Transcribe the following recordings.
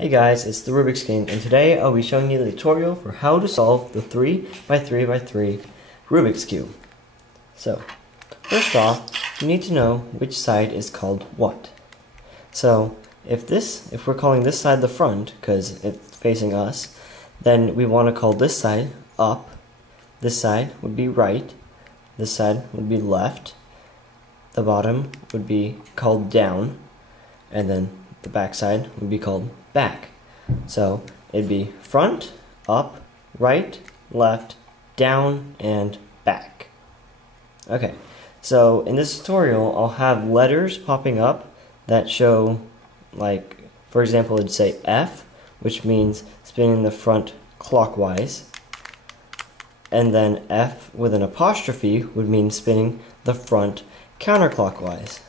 Hey guys, it's the Rubik's King, and today I'll be showing you the tutorial for how to solve the 3x3x3 Rubik's Cube. So, first off, you need to know which side is called what. So, if we're calling this side the front, because it's facing us, then we want to call this side up, this side would be right, this side would be left, the bottom would be called down, and then the back side would be called back. So it'd be front, up, right, left, down, and back. Okay, so in this tutorial I'll have letters popping up that show, like, for example, it'd say F, which means spinning the front clockwise, and then F with an apostrophe would mean spinning the front counterclockwise.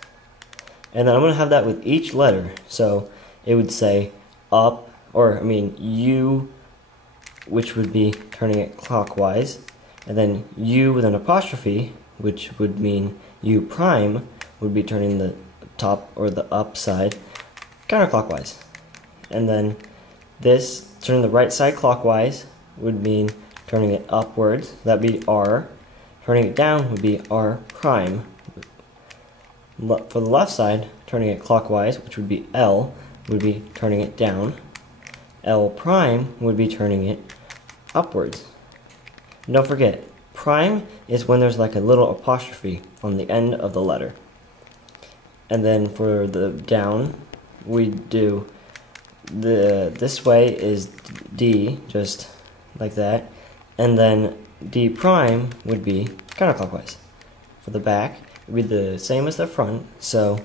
And then I'm going to have that with each letter. So it would say up, U, which would be turning it clockwise, and then U with an apostrophe, which would mean U prime, would be turning the top or the up side counterclockwise. And then this, turning the right side clockwise, would mean turning it upwards, that'd be R. Turning it down would be R prime. For the left side, turning it clockwise, which would be L, would be turning it down. L prime would be turning it upwards. And don't forget, prime is when there's like a little apostrophe on the end of the letter. And then for the down, we do this way is D, just like that. And then D prime would be counterclockwise. For the back, it would be the same as the front, so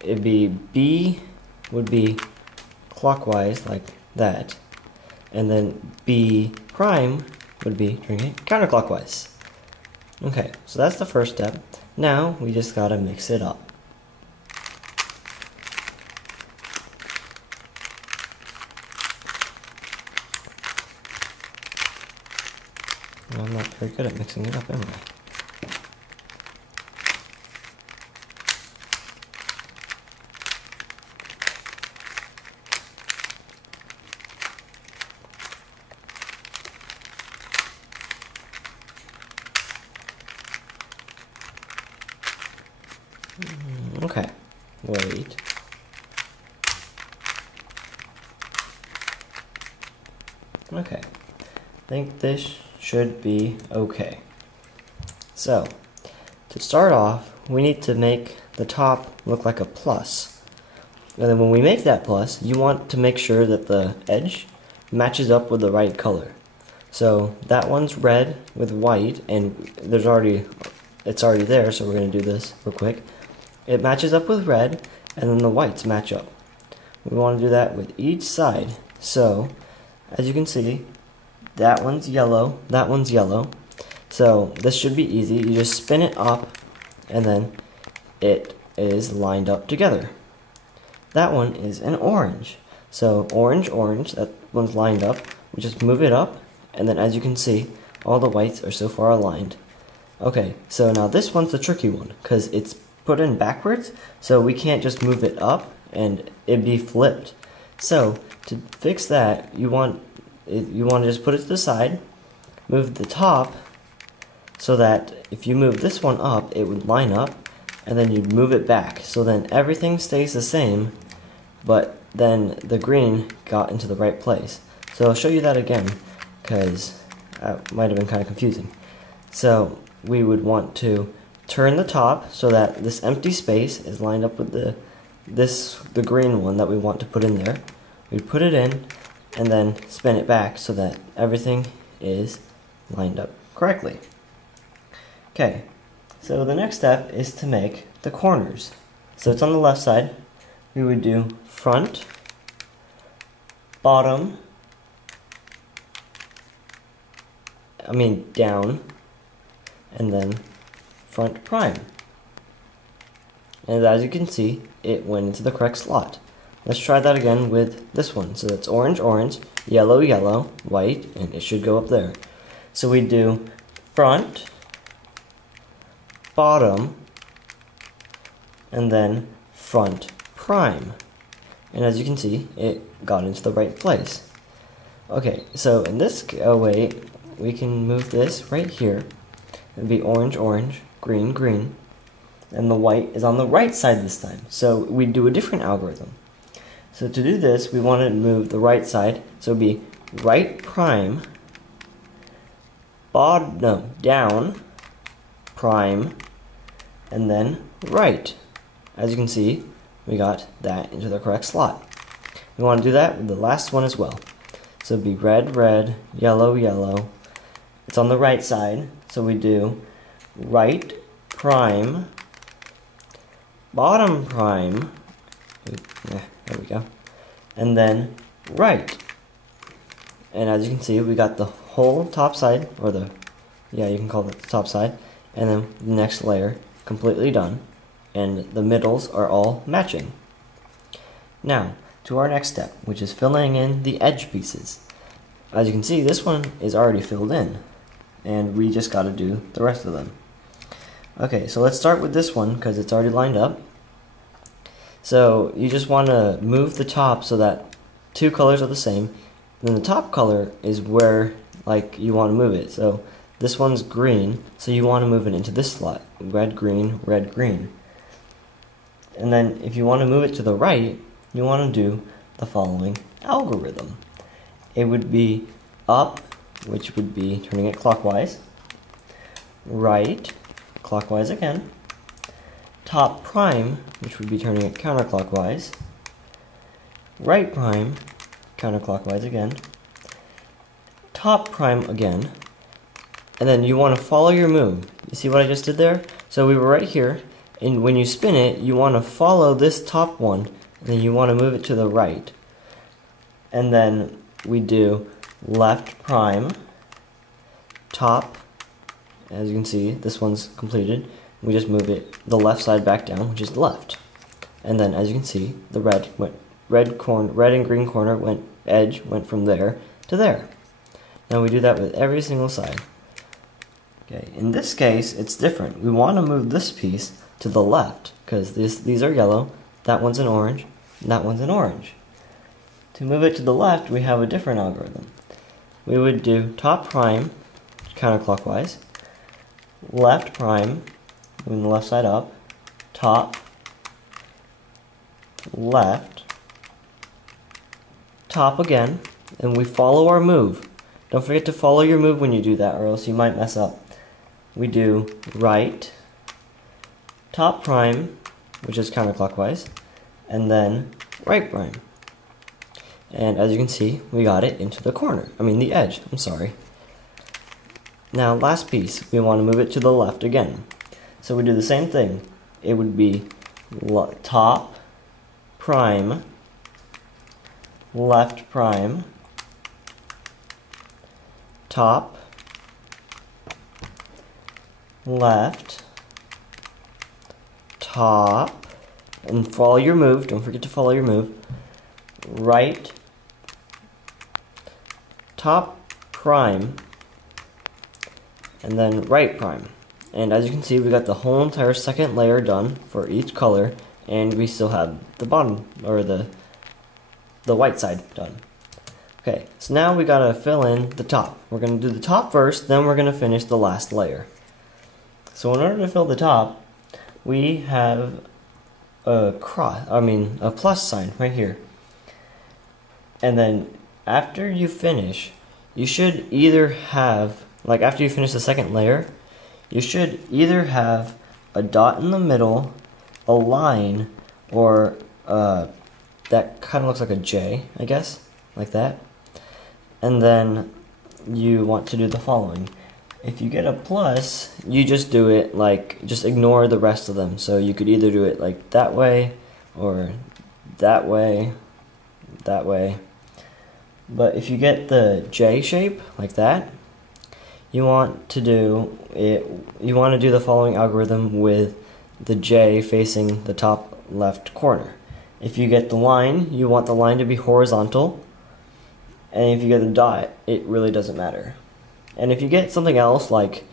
it'd be B would be clockwise like that, and then B prime would be turning it counterclockwise. Okay, so that's the first step. Now we just gotta mix it up. Well, I'm not very good at mixing it up, am I? Okay, wait. Okay, I think this should be okay. So, to start off, we need to make the top look like a plus. And then when we make that plus, you want to make sure that the edge matches up with the right color. So that one's red with white, and it's already there, so we're going to do this real quick. It matches up with red, and then the whites match up. We want to do that with each side. So, as you can see, that one's yellow, that one's yellow. So this should be easy. You just spin it up, and then it is lined up together. That one is an orange. So orange, orange, that one's lined up. We just move it up, and then as you can see, all the whites are so far aligned. Okay, so now this one's the tricky one, because it's put in backwards, so we can't just move it up and it'd be flipped. So to fix that, you want to just put it to the side, move the top so that if you move this one up, it would line up, and then you'd move it back. So then everything stays the same, but then the green got into the right place. So I'll show you that again, because that might have been kind of confusing. So we would want to turn the top so that this empty space is lined up with the green one that we want to put in there. We put it in and then spin it back so that everything is lined up correctly. Okay, so the next step is to make the corners. So it's on the left side. We would do front, bottom, down, and then front prime. And as you can see, it went into the correct slot. Let's try that again with this one. So it's orange, orange, yellow, yellow, white, and it should go up there. So we do front, bottom, and then front prime. and as you can see, it got into the right place. Okay, so in this way, we can move this right here. It'd be orange, orange, green, green, and the white is on the right side this time. So we do a different algorithm. So to do this, we want to move the right side, so it'd be right prime, down, prime, and then right. As you can see, we got that into the correct slot. We want to do that with the last one as well. So it'd be red, red, yellow, yellow. It's on the right side, so we do right prime, bottom prime, there we go, and then right. And as you can see, we got the whole top side, or you can call it the top side, and then the next layer completely done, and the middles are all matching. Now, to our next step, which is filling in the edge pieces. As you can see, this one is already filled in, and we just got to do the rest of them. Okay, so let's start with this one because it's already lined up. So you just want to move the top so that two colors are the same. Then the top color is where you want to move it. So this one's green, so you want to move it into this slot. Red, green, red, green. And then if you want to move it to the right, you want to do the following algorithm. It would be up, which would be turning it clockwise, right, clockwise again, top prime, which would be turning it counterclockwise, right prime, counterclockwise again, top prime again, and then you want to follow your move. You see what I just did there? So we were right here, and when you spin it, you want to follow this top one, and then you want to move it to the right. And then we do left prime, top, as you can see, this one's completed. We just move it the left side back down, which is the left. And then as you can see, the red and green corner edge went from there to there. Now we do that with every single side. Okay, in this case, it's different. We want to move this piece to the left, because these are yellow, that one's an orange, and that one's an orange. To move it to the left, we have a different algorithm. We would do top prime, counterclockwise, left prime, moving the left side up, top, left, top again, and we follow our move. Don't forget to follow your move when you do that, or else you might mess up. We do right, top prime, which is counterclockwise, and then right prime. And as you can see, we got it into the edge, I'm sorry. Now, last piece, we want to move it to the left again. So we do the same thing. It would be top, prime, left prime, top, left, top, and follow your move, don't forget to follow your move, right, top prime, and then right prime. And as you can see, we got the whole entire second layer done for each color, and we still have the bottom, or the white side done. Okay, so now we gotta fill in the top. We're gonna do the top first, then we're gonna finish the last layer. So in order to fill the top, we have a plus sign right here. And then after you finish, you should either have, after you finish the second layer, you should either have a dot in the middle, a line, or that kind of looks like a J, I guess, like that. And then you want to do the following. If you get a plus, you just do it just ignore the rest of them. So you could either do it that way, or that way, that way. But if you get the J shape, like that, you want to do the following algorithm with the J facing the top left corner. If you get the line, you want the line to be horizontal. And if you get the dot, it really doesn't matter. And if you get something else, like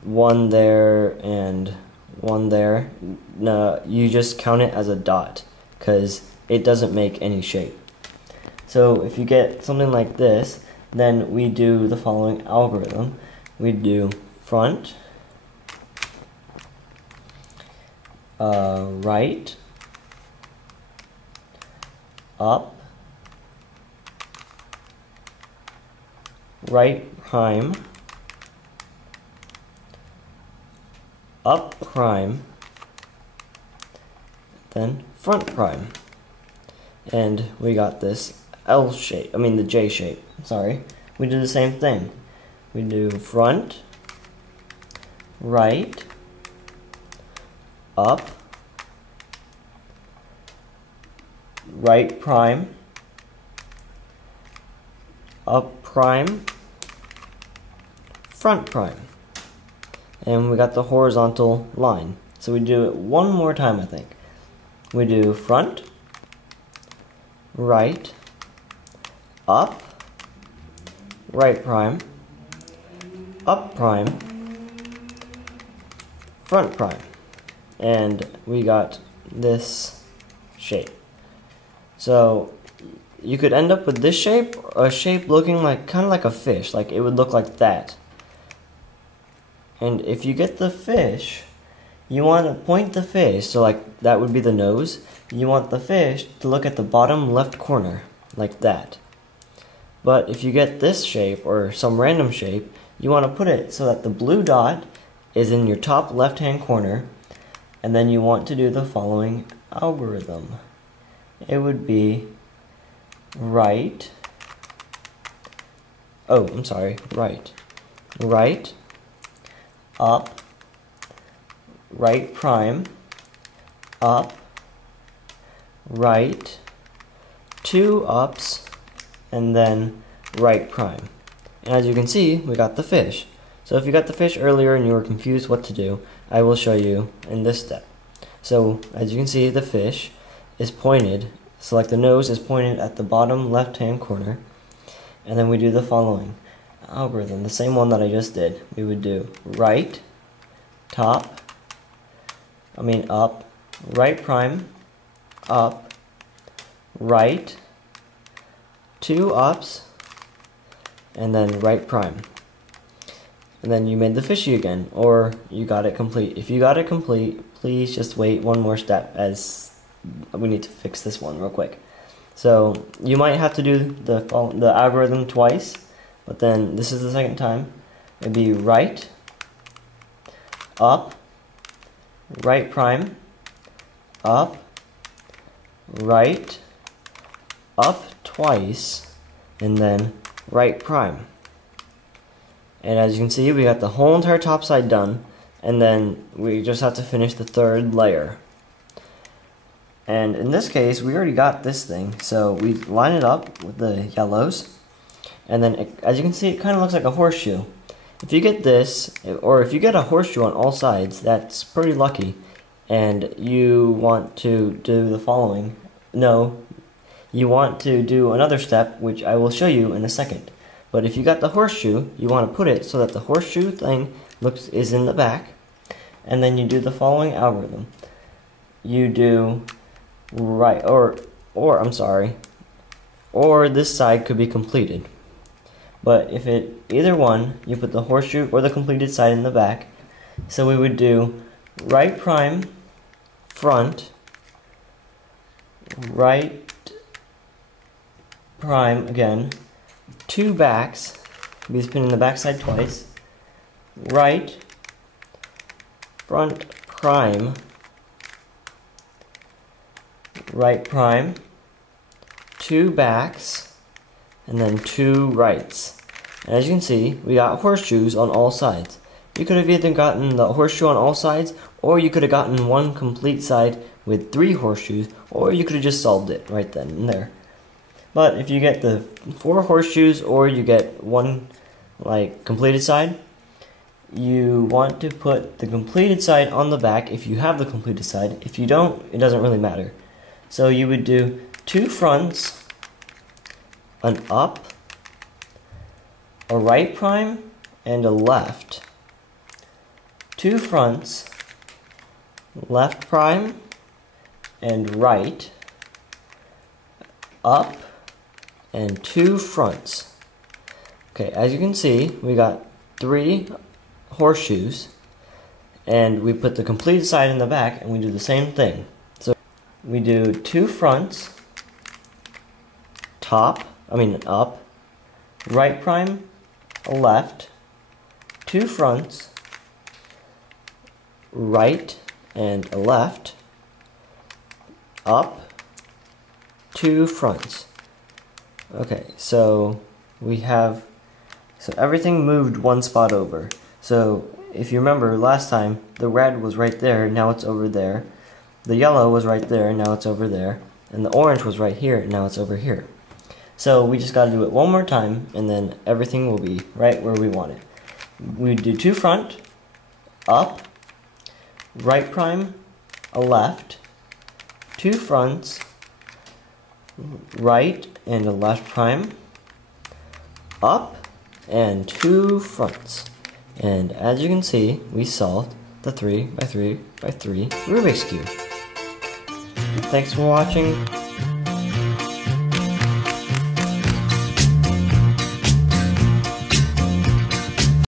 one there and one there, no, you just count it as a dot, because it doesn't make any shape. So if you get something like this, then we do the following algorithm. We do front, right, up, right prime, up prime, then front prime. And we got this the J shape, sorry. We do the same thing. We do front, right, up, right prime, up prime, front prime. And we got the horizontal line. So we do it one more time, I think. We do front, right, up, right prime, up prime, front prime. And we got this shape. So you could end up with this shape, a shape looking like kind of like a fish, like it would look like that. And if you get the fish, you want to point the fish, so like that would be the nose. You want the fish to look at the bottom left corner, like that. But if you get this shape, or some random shape, you want to put it so that the blue dot is in your top left-hand corner, and then you want to do the following algorithm. It would be right, right, up, right prime, up, right, 2 ups, and then right prime. And as you can see, we got the fish. So if you got the fish earlier and you were confused what to do, I will show you in this step. So as you can see, the fish is pointed, so like the nose is pointed at the bottom left-hand corner, and then we do the following algorithm, the same one that I just did. We would do right, up, right prime, up, right, 2 ups, and then right prime. And then you made the fishy again, or you got it complete. If you got it complete, please just wait one more step, as we need to fix this one real quick. So you might have to do the algorithm twice, but then this is the second time. It'd be right, up, right prime, up, right, up twice, and then right prime. And as you can see, we got the whole entire top side done, and then we just have to finish the third layer. And in this case, we already got this thing, so we line it up with the yellows, and then as you can see, it kind of looks like a horseshoe. If you get this, or if you get a horseshoe on all sides, that's pretty lucky, and you want to do the following. No, you want to do another step, which I will show you in a second. But if you got the horseshoe, you want to put it so that the horseshoe thing is in the back, and then you do the following algorithm. You do right, or this side could be completed. But if either one, you put the horseshoe or the completed side in the back. So we would do right prime, front, right prime again, 2 backs, be spinning the back side twice, right, front prime, right prime, 2 backs, and then 2 rights. And as you can see, we got horseshoes on all sides. You could have either gotten the horseshoe on all sides, or you could have gotten one complete side with 3 horseshoes, or you could have just solved it right then and there. But if you get the 4 horseshoes, or you get one completed side, you want to put the completed side on the back if you have the completed side. If you don't, it doesn't really matter. So you would do 2 fronts, an up, a right prime, and a left. 2 fronts, left prime, and right, up, and 2 fronts. Okay, as you can see, we got 3 horseshoes, and we put the completed side in the back, and we do the same thing. So we do 2 fronts, up, right prime, a left, 2 fronts, right and a left, up, 2 fronts. Okay, so everything moved 1 spot over. So if you remember last time, the red was right there, now it's over there. The yellow was right there, now it's over there. And the orange was right here, now it's over here. So we just got to do it one more time, and then everything will be right where we want it. We do 2 front, up, right prime, a left, 2 fronts, right and a left prime, up, and 2 fronts. And as you can see, we solved the 3x3x3 Rubik's Cube. Thanks for watching.